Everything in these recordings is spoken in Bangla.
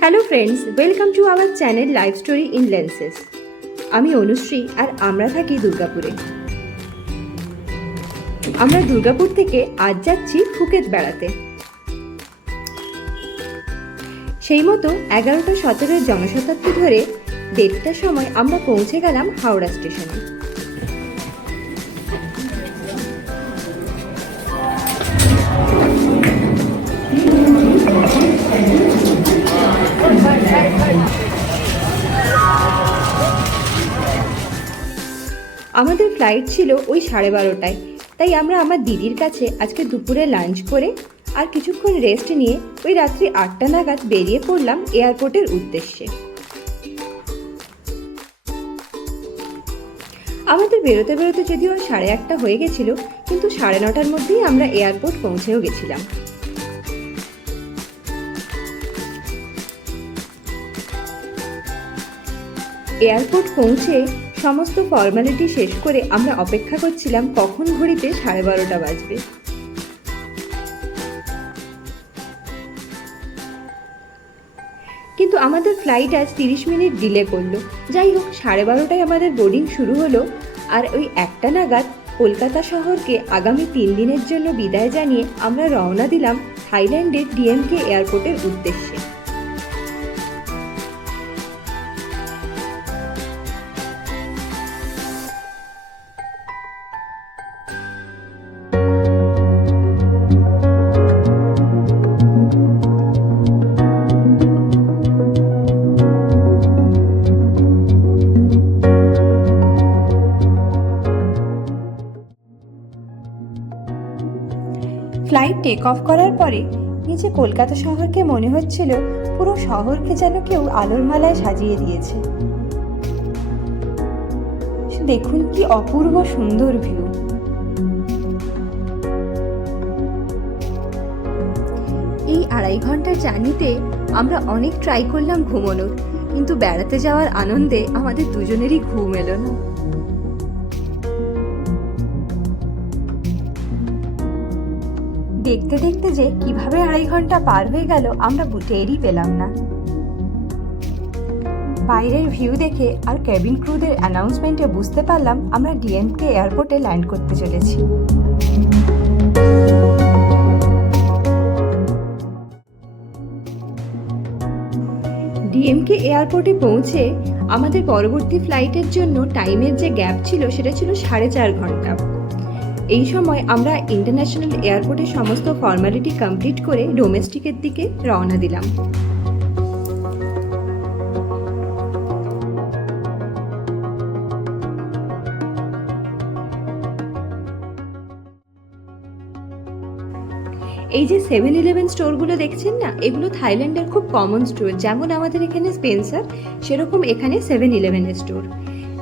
Hello friends welcome to our channel life story in lenses আমি অনুশ্রী আর আমরা থাকি দুর্গাপুরে। আমরা দুর্গাপুর থেকে আজ যাচ্ছি ফুকেত বেড়াতে। সেই মতো এগারোটা সতেরোর জনশতাব্দী ধরে দেড়টার সময় আমরা পৌঁছে গেলাম হাওড়া স্টেশনে। আমাদের ফ্লাইট ছিল ওই সাড়ে বারোটায়। তাই আমরা আমার দিদির কাছে আজকে দুপুরে লাঞ্চ করে আর কিছুক্ষণ রেস্ট নিয়ে ওই রাত্রি আটটা নাগাদ বেরিয়ে পড়লাম এয়ারপোর্টের উদ্দেশ্যে। আমাদের বেরোতে বেরোতে যদিও সাড়ে আটটা হয়ে গেছিল, কিন্তু সাড়ে নটার মধ্যেই আমরা এয়ারপোর্ট পৌঁছেও গেছিলাম। এয়ারপোর্ট পৌঁছে সমস্ত ফর্মালিটি শেষ করে আমরা অপেক্ষা করছিলাম কখন ঘড়িতে সাড়ে বারোটা বাজবে। কিন্তু আমাদের ফ্লাইট আজ তিরিশ মিনিট ডিলে করল। যাই হোক, সাড়ে বারোটায় আমাদের বোর্ডিং শুরু হলো আর ওই একটা নাগাদ কলকাতা শহরকে আগামী তিন দিনের জন্য বিদায় জানিয়ে আমরা রওনা দিলাম থাইল্যান্ডের ডিএমকে এয়ারপোর্টের উদ্দেশ্যে। ফ্লাইট টেক অফ করার পরে নিচে কলকাতা শহরকে মনে হচ্ছিল পুরো শহরকে যেন কেউ আলোর মালায় সাজিয়ে দিয়েছে। দেখুন কি অপূর্ব সুন্দর ভিউ এই আড়াই ঘণ্টার জার্নিতে আমরা অনেক ট্রাই করলাম ঘুমানোর, কিন্তু বেড়াতে যাওয়ার আনন্দে আমাদের দুজনেরই ঘুম এলো না। দেখতে দেখতে যে কীভাবে আড়াই ঘণ্টা পার হয়ে গেল, আমরা টেরই পেলাম না। বাইরের ভিউ দেখে আর ক্যাবিন ক্রুদের অ্যানাউন্সমেন্টে বুঝতে পারলাম আমরা ডিএমকে এয়ারপোর্টে ল্যান্ড করতে চলেছি। ডিএমকে এয়ারপোর্টে পৌঁছে আমাদের পরবর্তী ফ্লাইটের জন্য টাইমের যে গ্যাপ ছিল, সেটা ছিল সাড়ে চার ঘণ্টা। এই সময় আমরা ইন্টারন্যাশনাল এয়ারপোর্টের সমস্ত ফর্মালিটি কমপ্লিট করে ডোমেস্টিকের দিকে রওনা দিলাম। এই যে সেভেন ইলেভেন স্টোরগুলো দেখছেন না, এগুলো থাইল্যান্ডের খুব কমন স্টোর যেমন আমাদের এখানে স্পেন্সার সেরকম এখানে সেভেন ইলেভেনের স্টোর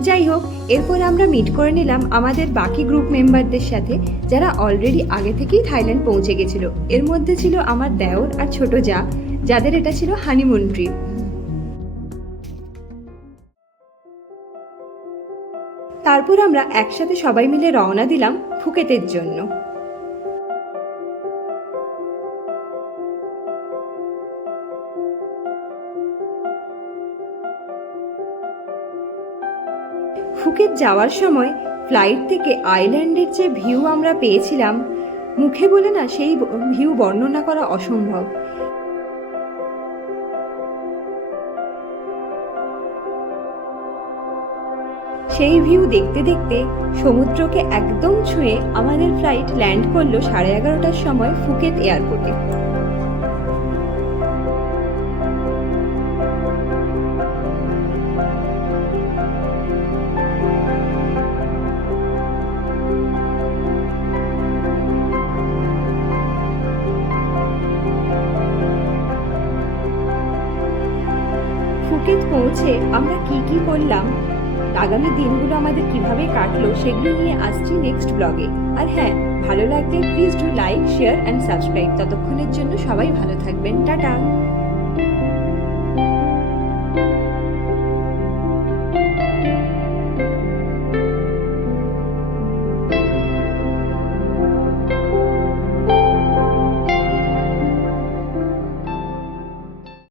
যাই হোক, এরপর আমরা মিট করে নিলাম আমাদের বাকি গ্রুপ মেম্বারদের সাথে, যারা অলরেডি আগে থেকেই থাইল্যান্ড পৌঁছে গেছিল। এর মধ্যে ছিল আমার দেওর আর ছোট যা, যাদের এটা ছিল হানিমুন ট্রিপ তারপর আমরা একসাথে সবাই মিলে রওনা দিলাম ফুকেতের জন্য। ফুকেত যাওয়ার সময় ফ্লাইট থেকে আইল্যান্ডের যে ভিউ আমরা পেয়েছিলাম, মুখে বলে না সেই ভিউ বর্ণনা করা অসম্ভব। সেই ভিউ দেখতে দেখতে সমুদ্রকে একদম ছুঁয়ে আমাদের ফ্লাইট ল্যান্ড করল সাড়ে এগারোটার সময় ফুকেত এয়ারপোর্টে। ফুকেত আমরা কি কি করলাম? আগামী দিনগুলো আমাদের কীভাবে কাটলো সেগুলো নিয়ে আসছি নেক্সট ব্লগে আর হ্যাঁ ভালো লাগলে please do like share and subscribe ততক্ষণের জন্য সবাই ভালো থাকবেন। টাটা!